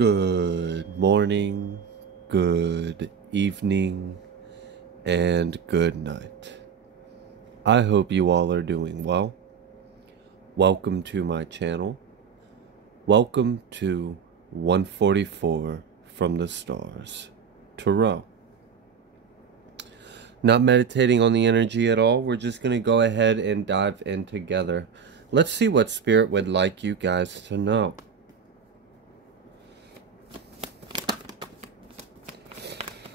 Good morning, good evening, and good night. I hope you all are doing well. Welcome to my channel. Welcome to 144 from the stars, Tarot. Not meditating on the energy at all. We're just going to go ahead and dive in together. Let's see what Spirit would like you guys to know.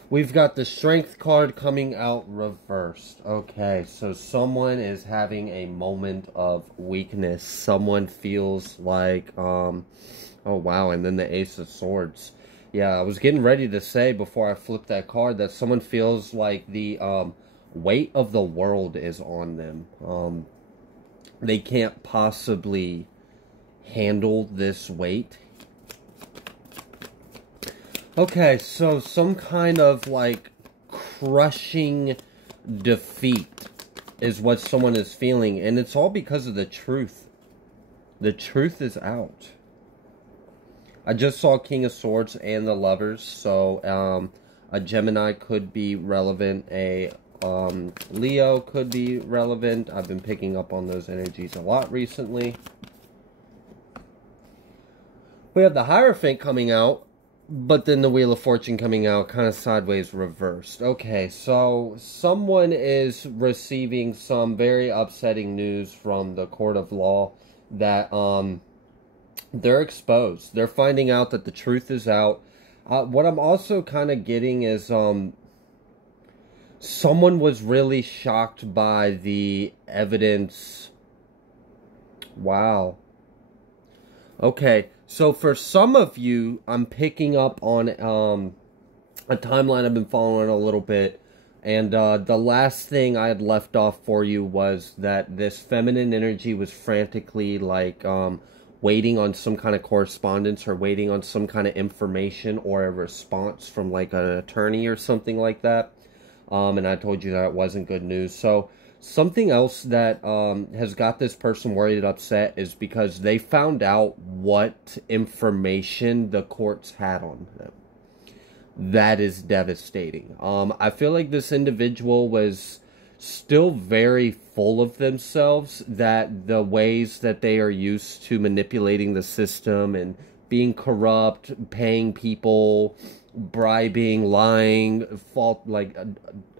We've got the Strength card coming out reversed. Okay, so someone is having a moment of weakness. Someone feels like, oh wow, and then the Ace of Swords. Yeah, I was getting ready to say before I flipped that card that someone feels like the weight of the world is on them. They can't possibly handle this weight. Okay, so some kind of like crushing defeat is what someone is feeling, and it's all because of the truth. The truth is out. I just saw King of Swords and the Lovers, so a Gemini could be relevant, a Leo could be relevant. I've been picking up on those energies a lot recently. We have the Hierophant coming out. But then the Wheel of Fortune coming out kind of sideways reversed. Okay, so someone is receiving some very upsetting news from the court of law that they're exposed. They're finding out that the truth is out. What I'm also kind of getting is someone was really shocked by the evidence. Wow. Okay, so for some of you, I'm picking up on a timeline I've been following a little bit, and the last thing I had left off for you was that this feminine energy was frantically like waiting on some kind of correspondence or waiting on some kind of information or a response from like an attorney or something like that. And I told you that it wasn't good news. So something else that has got this person worried and upset is because they found out what information the courts had on them. That is devastating. I feel like this individual was still very full of themselves, that the ways that they are used to manipulating the system and being corrupt, paying people, bribing, lying,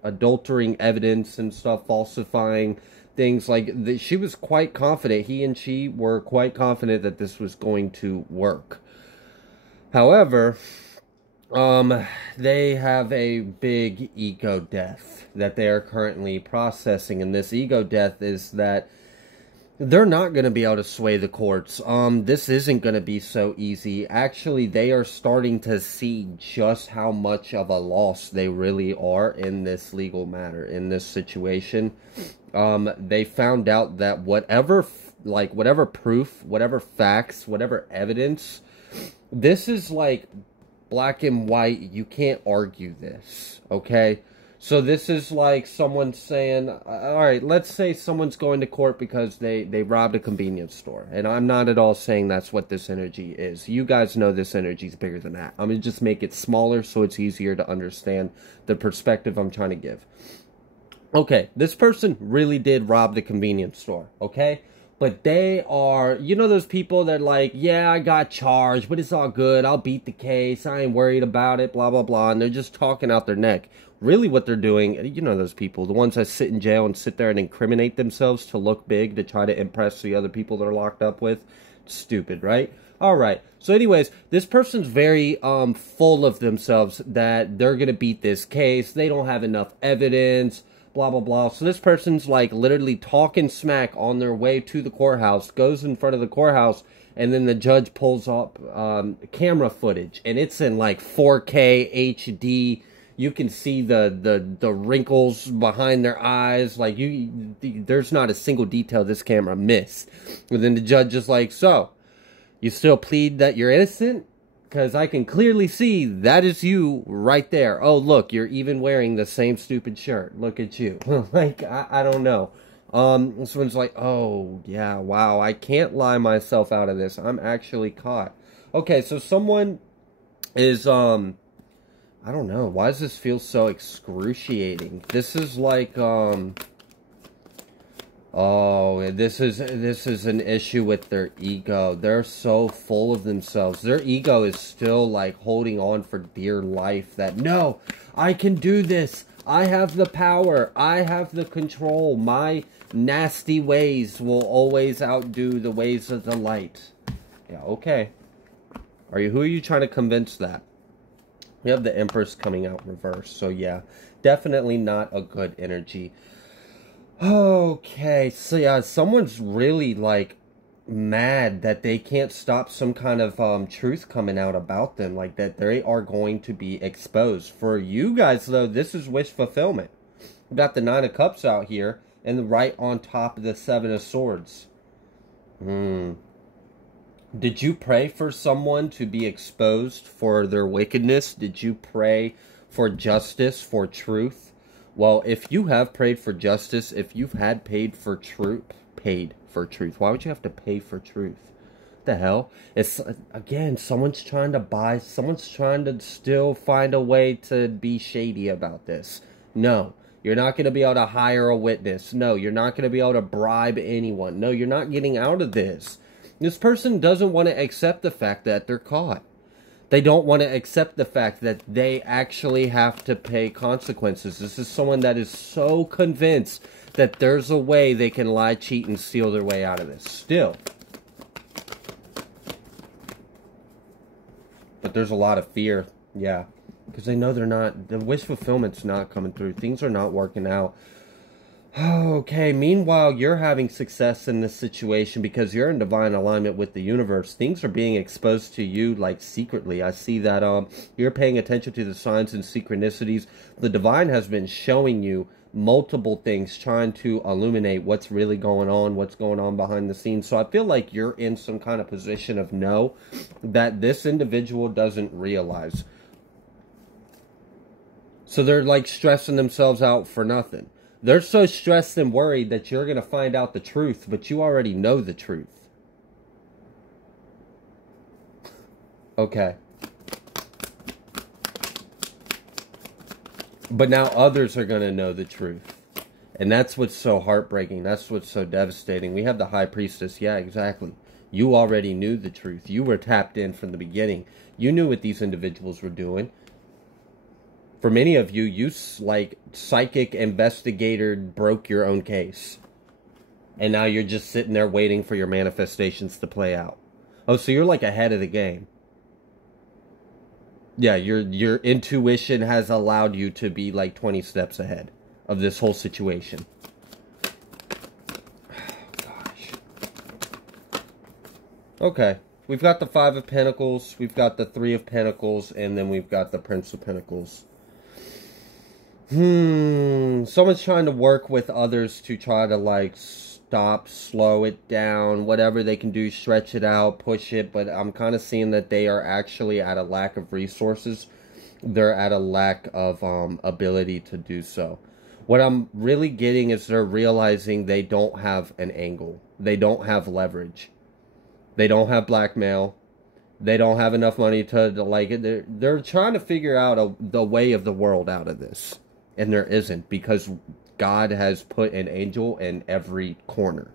adultering evidence and stuff, falsifying things like she was quite confident. He and she were quite confident that this was going to work. However, they have a big ego death that they are currently processing, and this ego death is that they're not going to be able to sway the courts. This isn't going to be so easy. Actually, they are starting to see just how much of a loss they really are in this legal matter, in this situation. They found out that whatever proof, whatever facts, whatever evidence, this is like black and white. You can't argue this, okay? So this is like someone saying, all right, let's say someone's going to court because they robbed a convenience store. And I'm not at all saying that's what this energy is. You guys know this energy is bigger than that. I'm going to just make it smaller so it's easier to understand the perspective I'm trying to give. Okay, this person really did rob the convenience store, okay? But they are, you know those people that are like, yeah, I got charged, but it's all good. I'll beat the case. I ain't worried about it, blah, blah, blah. And they're just talking out their neck. Really what they're doing, you know those people, the ones that sit in jail and sit there and incriminate themselves to look big, to try to impress the other people they're locked up with. Stupid, right? All right. So anyways, this person's very full of themselves that they're going to beat this case. They don't have enough evidence. Blah, blah, blah. So this person's like literally talking smack on their way to the courthouse, goes in front of the courthouse, and then the judge pulls up camera footage, and it's in like 4K HD. You can see the wrinkles behind their eyes. Like, there's not a single detail this camera missed. And then the judge is like, so, you still plead that you're innocent? Because I can clearly see that is you right there. Oh, look, you're even wearing the same stupid shirt. Look at you. Like, I don't know. Someone's like, oh, yeah, wow, I can't lie myself out of this. I'm actually caught. Okay, so someone is, I don't know. Why does this feel so excruciating? This is like, oh, this is an issue with their ego. They're so full of themselves. Their ego is still like holding on for dear life that, no, I can do this. I have the power. I have the control. My nasty ways will always outdo the ways of the light. Yeah, okay. Who are you trying to convince that? We have the Empress coming out in reverse. So yeah, definitely not a good energy. Okay, so yeah, someone's really like mad that they can't stop some kind of truth coming out about them, like that they are going to be exposed. For you guys though, this is wish fulfillment. We got the Nine of Cups out here and right on top of the Seven of Swords. Did you pray for someone to be exposed for their wickedness? Did you pray for justice, for truth? Well, if you have prayed for justice, if you've had paid for truth, why would you have to pay for truth? What the hell? It's, again, someone's trying to buy, someone's trying to still find a way to be shady about this. No, you're not going to be able to hire a witness. No, you're not going to be able to bribe anyone. No, you're not getting out of this. This person doesn't want to accept the fact that they're caught. They don't want to accept the fact that they actually have to pay consequences. This is someone that is so convinced that there's a way they can lie, cheat, and steal their way out of this. Still. But there's a lot of fear. Yeah. Because they know they're not, the wish fulfillment's not coming through. Things are not working out. Okay, meanwhile, you're having success in this situation because you're in divine alignment with the universe. Things are being exposed to you, like, secretly. I see that you're paying attention to the signs and synchronicities. The divine has been showing you multiple things, trying to illuminate what's really going on behind the scenes. So I feel like you're in some kind of position of know that this individual doesn't realize. So they're, like, stressing themselves out for nothing. They're so stressed and worried that you're going to find out the truth, but you already know the truth. Okay. But now others are going to know the truth. And that's what's so heartbreaking. That's what's so devastating. We have the High Priestess. Yeah, exactly. You already knew the truth. You were tapped in from the beginning. You knew what these individuals were doing. For many of you, you, like, psychic investigator broke your own case. And now you're just sitting there waiting for your manifestations to play out. Oh, so you're, like, ahead of the game. Yeah, your intuition has allowed you to be, like, 20 steps ahead of this whole situation. Oh, gosh. Okay. We've got the Five of Pentacles, we've got the Three of Pentacles, and then we've got the Prince of Pentacles. Someone's trying to work with others to try to, like, stop, slow it down, whatever they can do, stretch it out, push it, but I'm kind of seeing that they are actually at a lack of resources. They're at a lack of ability to do so. What I'm really getting is they're realizing they don't have an angle. They don't have leverage. They don't have blackmail. They don't have enough money to like it. They're trying to figure out the way of the world out of this. And there isn't, because God has put an angel in every corner.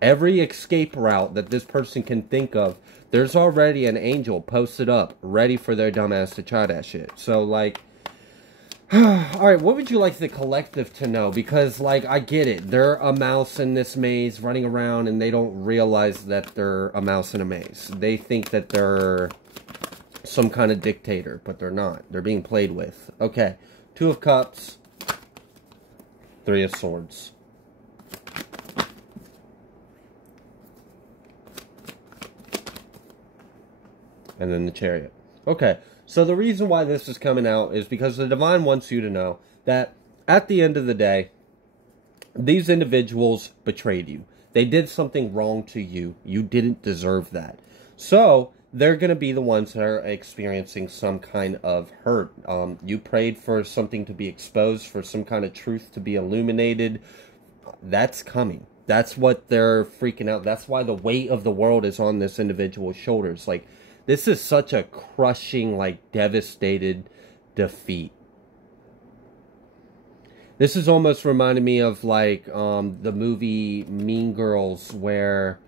Every escape route that this person can think of, there's already an angel posted up, ready for their dumbass to try that shit. So, like, alright, what would you like the collective to know? Because, like, I get it. They're a mouse in this maze running around, and they don't realize that they're a mouse in a maze. They think that they're some kind of dictator, but they're not. They're being played with. Okay. Two of Cups. Three of Swords. And then the Chariot. Okay, so the reason why this is coming out is because the Divine wants you to know that at the end of the day, these individuals betrayed you. They did something wrong to you. You didn't deserve that. So they're going to be the ones that are experiencing some kind of hurt. You prayed for something to be exposed, for some kind of truth to be illuminated. That's coming. That's what they're freaking out. That's why the weight of the world is on this individual's shoulders. Like, This is such a crushing, like, devastated defeat. This is almost reminding me of, like, the movie Mean Girls, where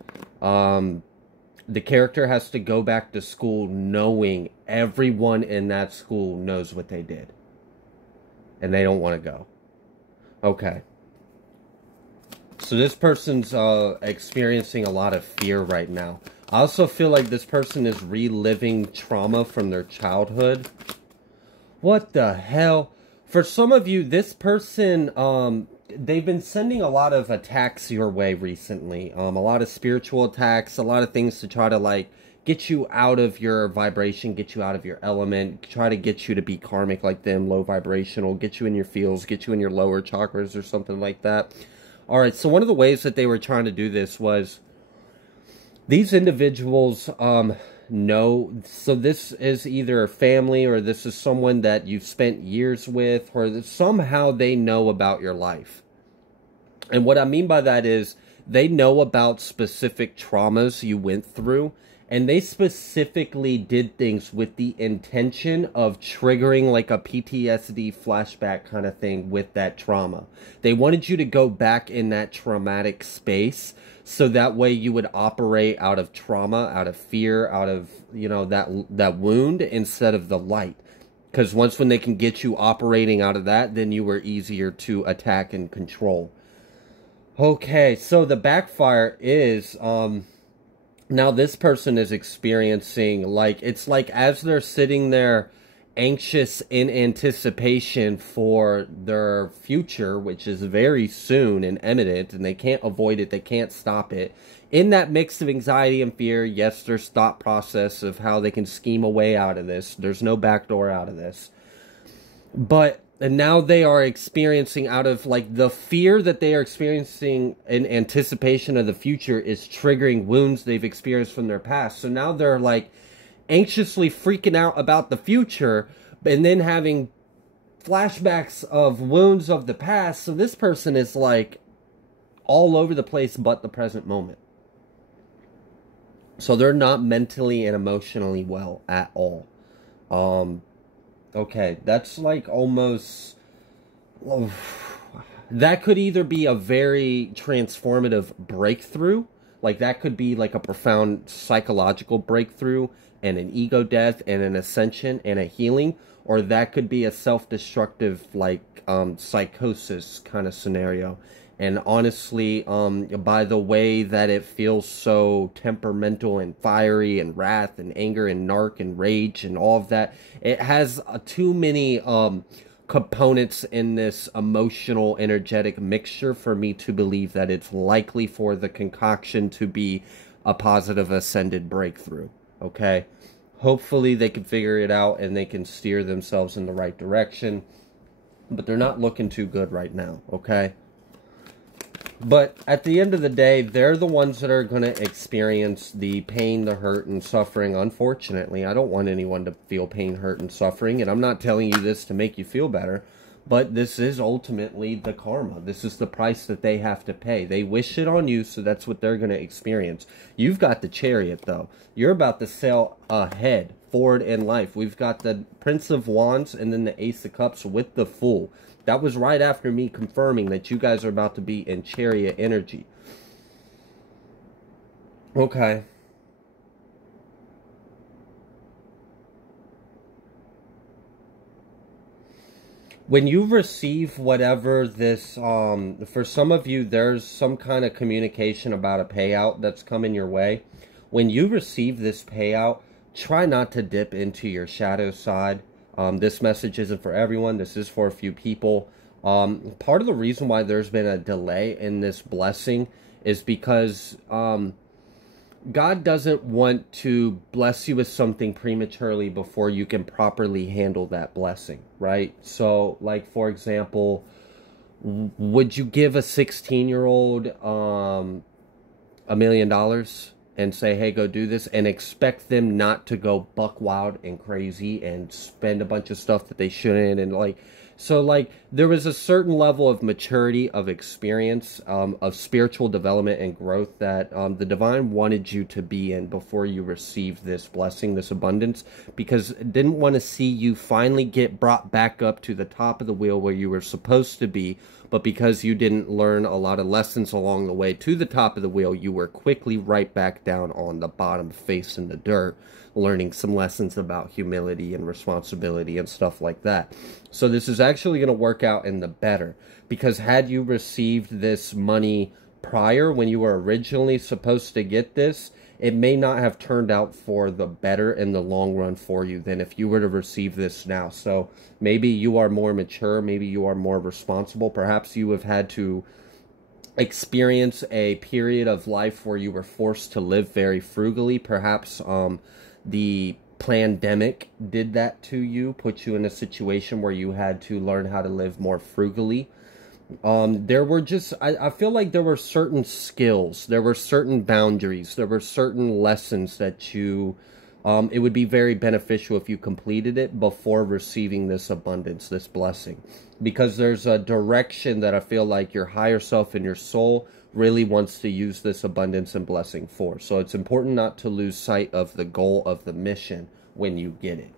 the character has to go back to school knowing everyone in that school knows what they did. And they don't want to go. Okay. So this person's experiencing a lot of fear right now. I also feel like this person is reliving trauma from their childhood. What the hell? For some of you, this person, they've been sending a lot of attacks your way recently. A lot of spiritual attacks, a lot of things to try to, like, get you out of your vibration, get you out of your element, try to get you to be karmic like them, low vibrational, get you in your fields, get you in your lower chakras or something like that. Alright, so one of the ways that they were trying to do this was, these individuals know, so this is either a family or this is someone that you've spent years with, or somehow they know about your life. And what I mean by that is, they know about specific traumas you went through, and they specifically did things with the intention of triggering like a PTSD flashback kind of thing with that trauma. They wanted you to go back in that traumatic space, so that way you would operate out of trauma, out of fear, out of, you know, that wound instead of the light. Because when they can get you operating out of that, then you were easier to attack and control. Okay, so the backfire is, now this person is experiencing, like, it's like as they're sitting there anxious in anticipation for their future, which is very soon and imminent, and they can't avoid it, they can't stop it. In that mix of anxiety and fear, yes, there's thought process of how they can scheme a way out of this. There's no backdoor out of this. But and now they are experiencing, out of like the fear that they are experiencing in anticipation of the future is triggering wounds they've experienced from their past. So now they're like anxiously freaking out about the future and then having flashbacks of wounds of the past. So this person is like all over the place but the present moment. So they're not mentally and emotionally well at all. Okay, that's like almost... that could either be a very transformative breakthrough. Like that could be like a profound psychological breakthrough and an ego death and an ascension and a healing. Or that could be a self-destructive like psychosis kind of scenario. And honestly, by the way that it feels so temperamental and fiery and wrath and anger and narc and rage and all of that, it has too many components in this emotional, energetic mixture for me to believe that it's likely for the concoction to be a positive ascended breakthrough. Okay? Hopefully they can figure it out and they can steer themselves in the right direction. But they're not looking too good right now. Okay? But at the end of the day, they're the ones that are going to experience the pain, the hurt, and suffering, unfortunately. I don't want anyone to feel pain, hurt, and suffering, and I'm not telling you this to make you feel better, but this is ultimately the karma. This is the price that they have to pay. They wish it on you, so that's what they're going to experience. You've got the Chariot, though. You're about to sail ahead, forward in life. We've got the Prince of Wands and then the Ace of Cups with the Fool. That was right after me confirming that you guys are about to be in Chariot energy. Okay. When you receive whatever this, for some of you, there's some kind of communication about a payout that's coming your way. When you receive this payout, try not to dip into your shadow side. This message isn't for everyone. This is for a few people. Part of the reason why there's been a delay in this blessing is because God doesn't want to bless you with something prematurely before you can properly handle that blessing, right? So, like, for example, would you give a 16-year-old $1 million and say, hey, go do this, and expect them not to go buck wild and crazy and spend a bunch of stuff that they shouldn't, and like So, like, there was a certain level of maturity, of experience, of spiritual development and growth that the divine wanted you to be in before you received this blessing, this abundance, because it didn't want to see you finally get brought back up to the top of the wheel where you were supposed to be, but because you didn't learn a lot of lessons along the way to the top of the wheel, you were quickly right back down on the bottom, facing the dirt, learning some lessons about humility and responsibility and stuff like that. So this is actually going to work out in the better, because had you received this money prior, when you were originally supposed to get this, it may not have turned out for the better in the long run for you than if you were to receive this now. So maybe you are more mature, maybe you are more responsible, perhaps you have had to experience a period of life where you were forced to live very frugally. Perhaps the pandemic did that to you, put you in a situation where you had to learn how to live more frugally. There were just, I feel like there were certain skills, there were certain boundaries, there were certain lessons that you, it would be very beneficial if you completed it before receiving this abundance, this blessing. Because there's a direction that I feel like your higher self and your soul really wants to use this abundance and blessing for. So it's important not to lose sight of the goal of the mission when you get it.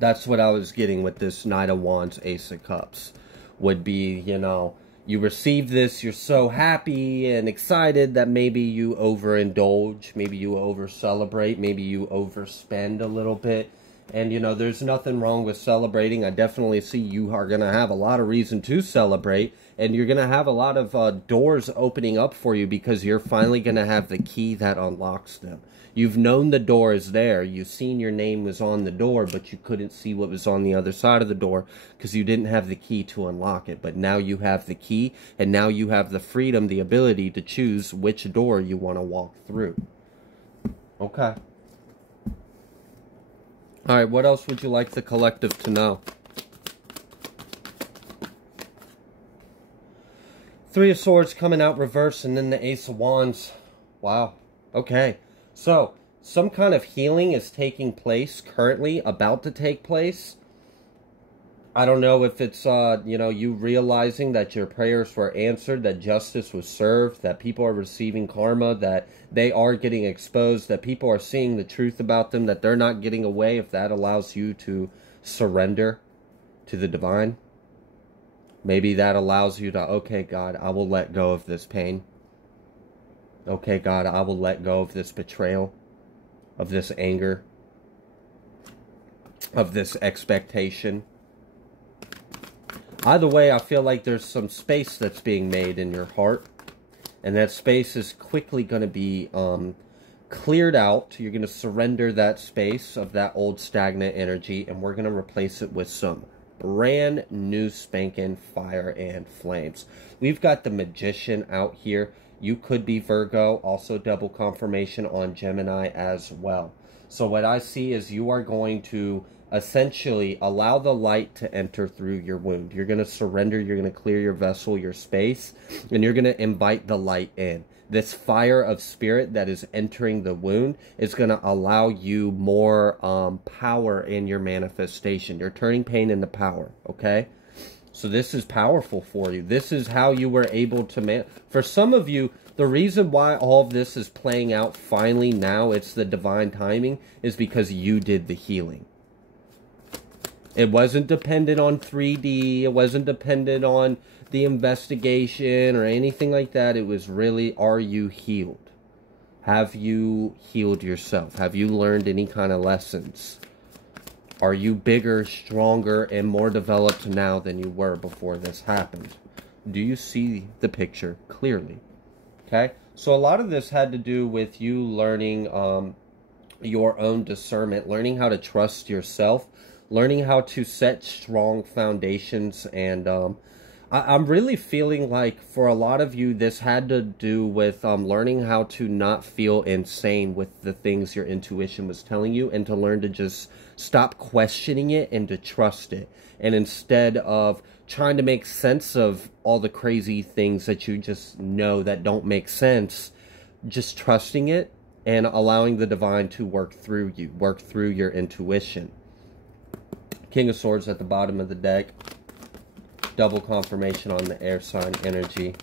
That's what I was getting with this Knight of Wands, Ace of Cups. Would be, you know, you receive this, you're so happy and excited that maybe you overindulge, maybe you over-celebrate, maybe you overspend a little bit. And, you know, there's nothing wrong with celebrating. I definitely see you are going to have a lot of reason to celebrate. And you're going to have a lot of doors opening up for you because you're finally going to have the key that unlocks them. You've known the door is there. You've seen your name was on the door, but you couldn't see what was on the other side of the door because you didn't have the key to unlock it. But now you have the key, and now you have the freedom, the ability to choose which door you want to walk through. Okay. All right, what else would you like the collective to know? Three of Swords coming out reverse, and then the Ace of Wands. Wow. Okay. So, some kind of healing is taking place currently, about to take place. I don't know if it's, you know, you realizing that your prayers were answered, that justice was served, that people are receiving karma, that they are getting exposed, that people are seeing the truth about them, that they're not getting away, if that allows you to surrender to the divine. Maybe that allows you to, okay, God, I will let go of this pain. Okay, God, I will let go of this betrayal, of this anger, of this expectation. Either way, I feel like there's some space that's being made in your heart, and that space is quickly going to be cleared out. You're going to surrender that space of that old stagnant energy, and we're going to replace it with some brand new spanking fire and flames. We've got the Magician out here. You could be Virgo, also double confirmation on Gemini as well. So what I see is you are going to essentially allow the light to enter through your wound. You're going to surrender, you're going to clear your vessel, your space, and you're going to invite the light in. This fire of spirit that is entering the wound is going to allow you more power in your manifestation. You're turning pain into power, okay? So this is powerful for you. This is how you were able to for some of you, the reason why all of this is playing out finally now, it's the divine timing, is because you did the healing. It wasn't dependent on 3D. It wasn't dependent on the investigation or anything like that. It was really, are you healed? Have you healed yourself? Have you learned any kind of lessons? Are you bigger, stronger, and more developed now than you were before this happened? Do you see the picture clearly? Okay? So a lot of this had to do with you learning your own discernment, learning how to trust yourself, learning how to set strong foundations. And I'm really feeling like for a lot of you, this had to do with learning how to not feel insane with the things your intuition was telling you, and to learn to just stop questioning it and to trust it. And instead of trying to make sense of all the crazy things that you just know that don't make sense, just trusting it and allowing the divine to work through you, work through your intuition. King of Swords at the bottom of the deck. Double confirmation on the air sign energy.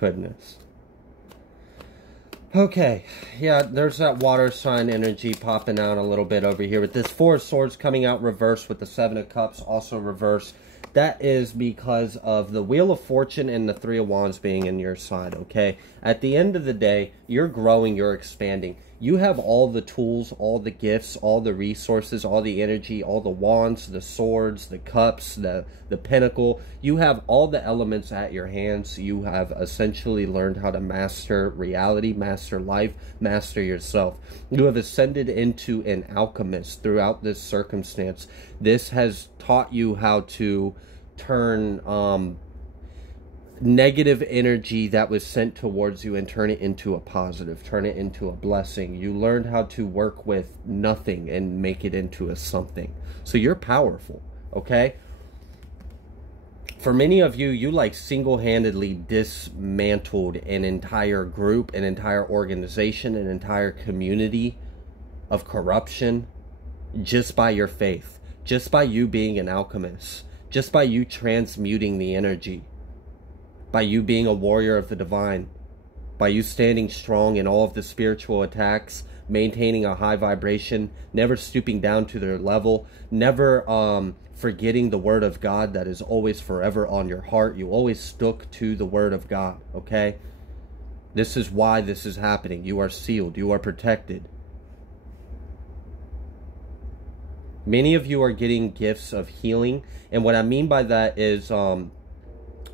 Goodness. Okay, yeah, there's that water sign energy popping out a little bit over here. With this Four of Swords coming out reverse with the Seven of Cups also reverse. That is because of the Wheel of Fortune and the Three of Wands being in your side, okay? At the end of the day, you're growing, you're expanding. You have all the tools, all the gifts, all the resources, all the energy, all the wands, the swords, the cups, the pinnacle. You have all the elements at your hands. You have essentially learned how to master reality, master life, master yourself. You have ascended into an alchemist throughout this circumstance. This has taught you how to turn negative energy that was sent towards you and turn it into a positive, turn it into a blessing. You learned how to work with nothing and make it into a something. So you're powerful, okay? For many of you, you like single-handedly dismantled an entire group, an entire organization, an entire community of corruption just by your faith, just by you being an alchemist, just by you transmuting the energy, by you being a warrior of the divine, by you standing strong in all of the spiritual attacks, maintaining a high vibration, never stooping down to their level, never forgetting the word of God that is always forever on your heart. You always stuck to the word of God, okay? This is why this is happening. You are sealed. You are protected. Many of you are getting gifts of healing, and what I mean by that is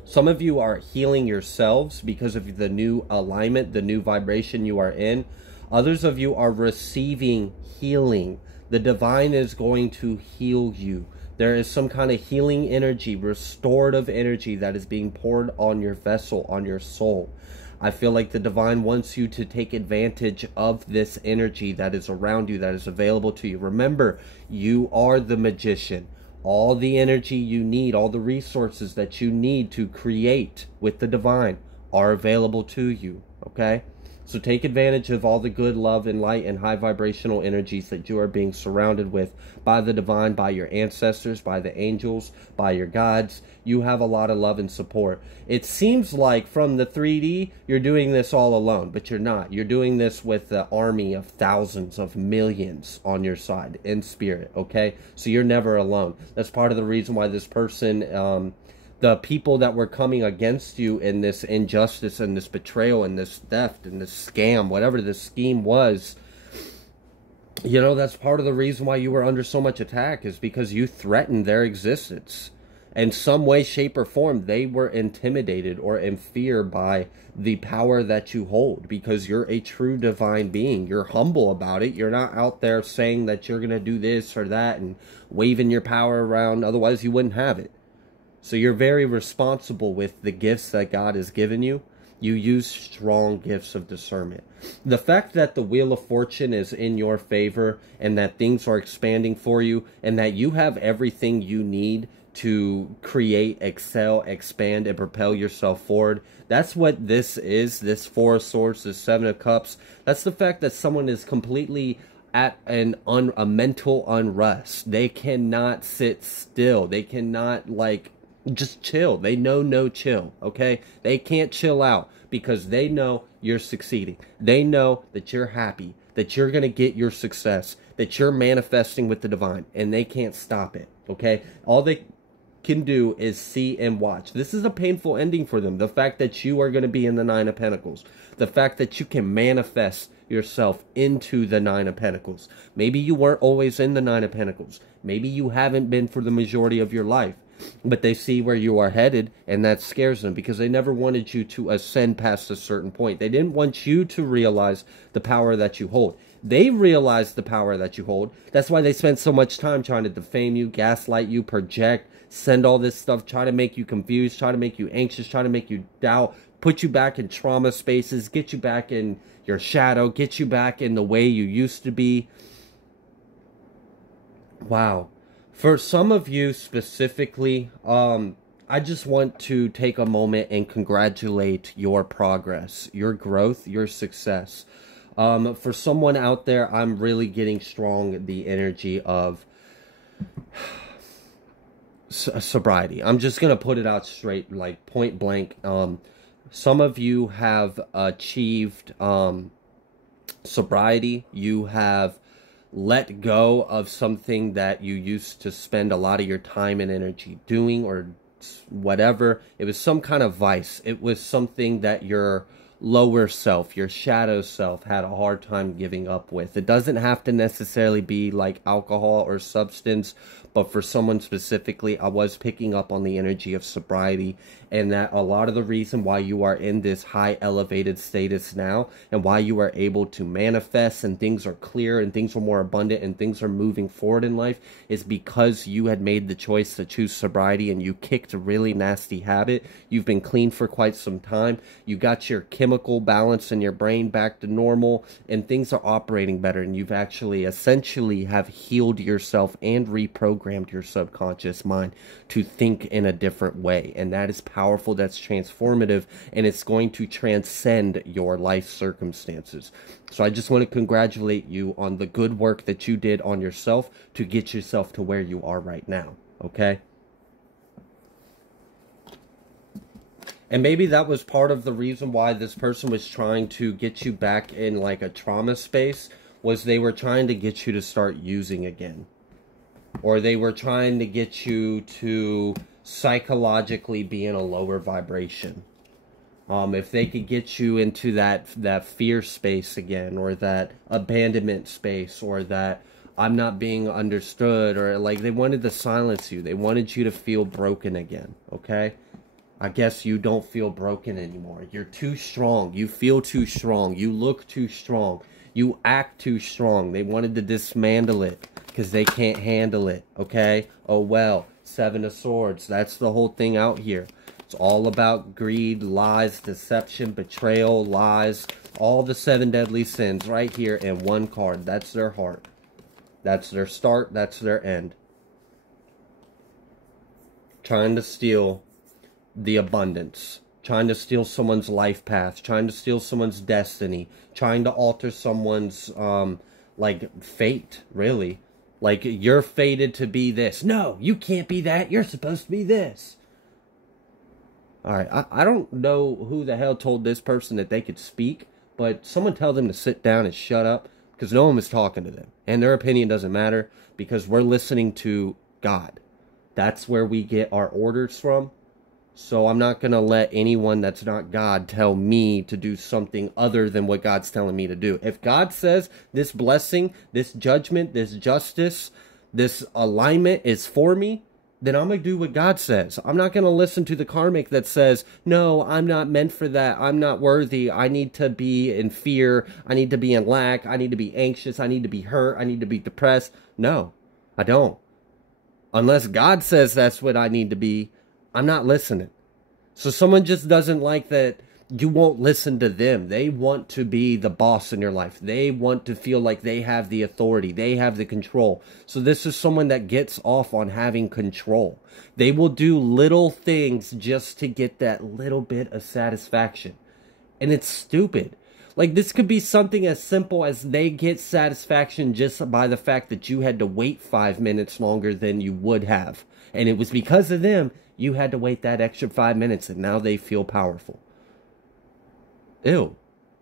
some of you are healing yourselves because of the new alignment, the new vibration you are in. Others of you are receiving healing. The divine is going to heal you. There is some kind of healing energy, restorative energy that is being poured on your vessel, on your soul. I feel like the divine wants you to take advantage of this energy that is around you, that is available to you. Remember, you are the magician. All the energy you need, all the resources that you need to create with the divine are available to you, okay? So take advantage of all the good, love, and light and high vibrational energies that you are being surrounded with by the divine, by your ancestors, by the angels, by your gods. You have a lot of love and support. It seems like from the 3D, you're doing this all alone, but you're not. You're doing this with the army of thousands of millions on your side in spirit, okay? So you're never alone. That's part of the reason why this person, the people that were coming against you in this injustice and this betrayal and this theft and this scam, whatever this scheme was, you know, that's part of the reason why you were under so much attack, is because you threatened their existence. In some way, shape, or form, they were intimidated or in fear by the power that you hold, because you're a true divine being. You're humble about it. You're not out there saying that you're going to do this or that and waving your power around. Otherwise, you wouldn't have it. So you're very responsible with the gifts that God has given you. You use strong gifts of discernment. The fact that the Wheel of Fortune is in your favor and that things are expanding for you and that you have everything you need to create, excel, expand, and propel yourself forward. That's what this is, this Four of Swords, this Seven of Cups. That's the fact that someone is completely at a mental unrest. They cannot sit still. They cannot, like, just chill. They know no chill, okay? They can't chill out because they know you're succeeding. They know that you're happy, that you're going to get your success, that you're manifesting with the divine, and they can't stop it, okay? All they can do is see and watch. This is a painful ending for them. The fact that you are going to be in the Nine of Pentacles. The fact that you can manifest yourself into the Nine of Pentacles. Maybe you weren't always in the Nine of Pentacles. Maybe you haven't been for the majority of your life. But they see where you are headed, and that scares them because they never wanted you to ascend past a certain point. They didn't want you to realize the power that you hold. They realize the power that you hold. That's why they spend so much time trying to defame you, gaslight you, project, send all this stuff, try to make you confused, try to make you anxious, try to make you doubt, put you back in trauma spaces, get you back in your shadow, get you back in the way you used to be. Wow. For some of you specifically, I just want to take a moment and congratulate your progress, your growth, your success. For someone out there, I'm really getting strong the energy of sobriety. I'm just going to put it out straight, like point blank. Some of you have achieved sobriety. You have let go of something that you used to spend a lot of your time and energy doing, or whatever. It was some kind of vice. It was something that your lower self, your shadow self, had a hard time giving up with. It doesn't have to necessarily be like alcohol or substance, but for someone specifically, I was picking up on the energy of sobriety, and that a lot of the reason why you are in this high elevated status now, and why you are able to manifest, and things are clear, and things are more abundant, and things are moving forward in life, is because you had made the choice to choose sobriety, and you kicked a really nasty habit. You've been clean for quite some time. You got your chemical balance in your brain back to normal, and things are operating better, and you've actually essentially have healed yourself and reprogrammed your subconscious mind to think in a different way. And that is powerful, that's transformative, and it's going to transcend your life circumstances. So I just want to congratulate you on the good work that you did on yourself to get yourself to where you are right now, okay? And maybe that was part of the reason why this person was trying to get you back in like a trauma space, was they were trying to get you to start using again. Or they were trying to get you to psychologically be in a lower vibration. If they could get you into that fear space again, or that abandonment space, or that I'm not being understood, or like they wanted to silence you. They wanted you to feel broken again, okay? I guess you don't feel broken anymore. You're too strong. You feel too strong. You look too strong. You act too strong. They wanted to dismantle it because they can't handle it, okay? Oh, well, Seven of Swords. That's the whole thing out here. It's all about greed, lies, deception, betrayal, lies. All the 7 deadly sins right here in one card. That's their heart. That's their start. That's their end. Trying to steal the abundance, trying to steal someone's life path, trying to steal someone's destiny, trying to alter someone's like fate, really. Like, you're fated to be this. No, you can't be that. You're supposed to be this. Alright, I don't know who the hell told this person that they could speak, but someone tell them to sit down and shut up, because no one was talking to them. And their opinion doesn't matter, because we're listening to God. That's where we get our orders from. So I'm not going to let anyone that's not God tell me to do something other than what God's telling me to do. If God says this blessing, this judgment, this justice, this alignment is for me, then I'm going to do what God says. I'm not going to listen to the karmic that says, no, I'm not meant for that. I'm not worthy. I need to be in fear. I need to be in lack. I need to be anxious. I need to be hurt. I need to be depressed. No, I don't. Unless God says that's what I need to be, I'm not listening. So someone just doesn't like that you won't listen to them. They want to be the boss in your life. They want to feel like they have the authority. They have the control. So this is someone that gets off on having control. They will do little things just to get that little bit of satisfaction. And it's stupid. Like, this could be something as simple as they get satisfaction just by the fact that you had to wait 5 minutes longer than you would have. And it was because of them you had to wait that extra 5 minutes, and now they feel powerful. Ew.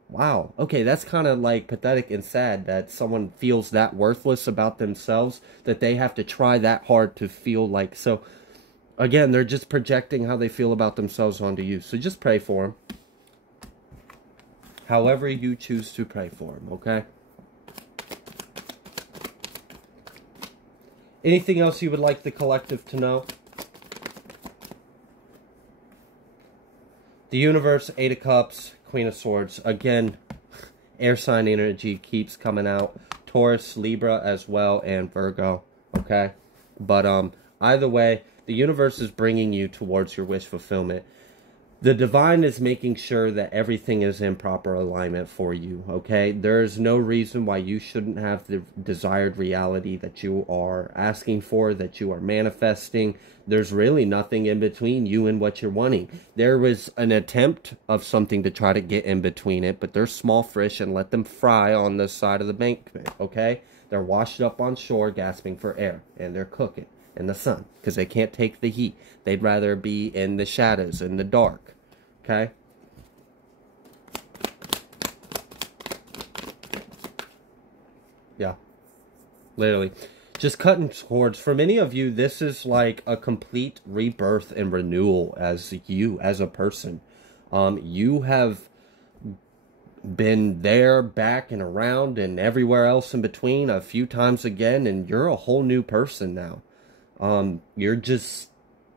Wow. Okay, that's kind of like pathetic and sad that someone feels that worthless about themselves, that they have to try that hard to feel like. So, again, they're just projecting how they feel about themselves onto you. So just pray for them. However you choose to pray for them, okay? Anything else you would like the collective to know? The universe, 8 of Cups, Queen of Swords. Again, air sign energy keeps coming out. Taurus, Libra as well, and Virgo. Okay? But either way, the universe is bringing you towards your wish fulfillment. The divine is making sure that everything is in proper alignment for you, okay? There's no reason why you shouldn't have the desired reality that you are asking for, that you are manifesting. There's really nothing in between you and what you're wanting. There was an attempt of something to try to get in between it, but they're small fish and let them fry on the side of the embankment, okay? They're washed up on shore gasping for air, and they're cooking in the sun because they can't take the heat. They'd rather be in the shadows, in the dark. Okay? Yeah. Literally. Just cutting cords. For many of you, this is like a complete rebirth and renewal as you, as a person. You have been there, back, and around, and everywhere else in between a few times again, and you're a whole new person now. You're just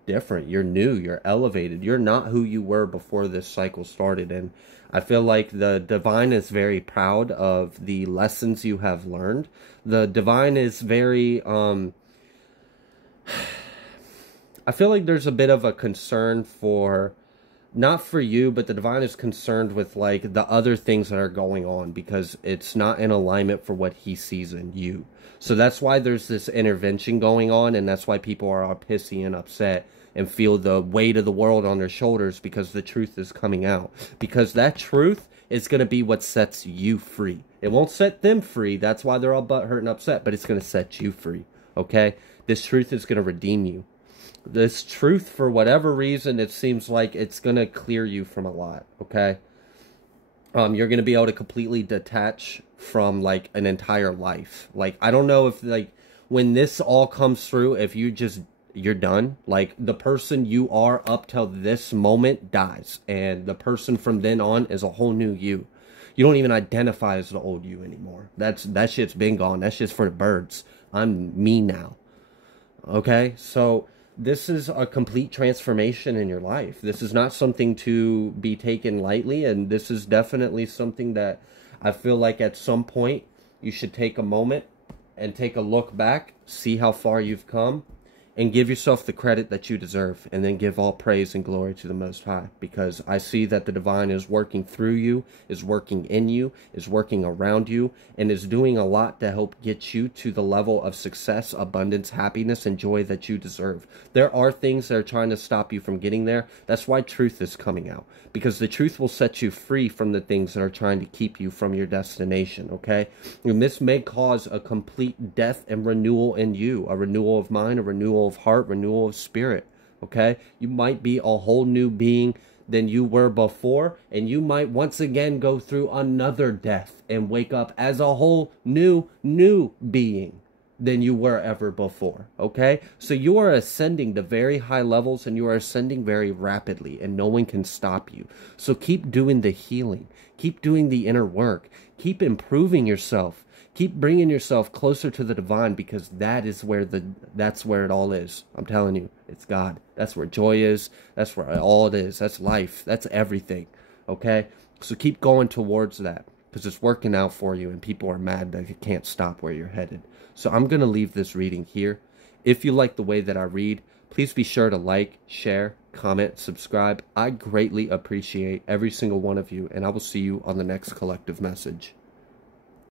different. You're new. You're elevated. You're not who you were before this cycle started. And I feel like the divine is very proud of the lessons you have learned. The divine is very, I feel like there's a bit of a concern for, not for you, but the divine is concerned with like the other things that are going on because it's not in alignment for what he sees in you. So that's why there's this intervention going on, and that's why people are all pissy and upset and feel the weight of the world on their shoulders because the truth is coming out. Because that truth is going to be what sets you free. It won't set them free. That's why they're all butthurt and upset, but it's going to set you free, okay? This truth is going to redeem you. This truth, for whatever reason, it seems like it's going to clear you from a lot, okay? You're going to be able to completely detach from, like, an entire life. Like, I don't know if, like, when this all comes through, if you're done. Like, the person you are up till this moment dies. And the person from then on is a whole new you. You don't even identify as the old you anymore. That shit's been gone. That shit's for the birds. I'm me now. Okay? So this is a complete transformation in your life. This is not something to be taken lightly, and this is definitely something that I feel like at some point you should take a moment and take a look back, see how far you've come, and give yourself the credit that you deserve, and then give all praise and glory to the Most High, because I see that the divine is working through you, is working in you, is working around you, and is doing a lot to help get you to the level of success, abundance, happiness, and joy that you deserve. There are things that are trying to stop you from getting there. That's why truth is coming out, because the truth will set you free from the things that are trying to keep you from your destination, okay? And this may cause a complete death and renewal in you, a renewal of mind, a renewal of heart, renewal of spirit, okay? You might be a whole new being than you were before, and you might once again go through another death and wake up as a whole new being than you were ever before, okay? So you are ascending to very high levels, and you are ascending very rapidly, and no one can stop you. So keep doing the healing, keep doing the inner work, keep improving yourself, keep bringing yourself closer to the divine, because that's where it all is. I'm telling you, it's God. That's where joy is. That's where all it is. That's life. That's everything, okay? So keep going towards that, because it's working out for you, and people are mad that you can't stop where you're headed. So I'm going to leave this reading here. If you like the way that I read, please be sure to like, share, comment, subscribe. I greatly appreciate every single one of you, and I will see you on the next collective message.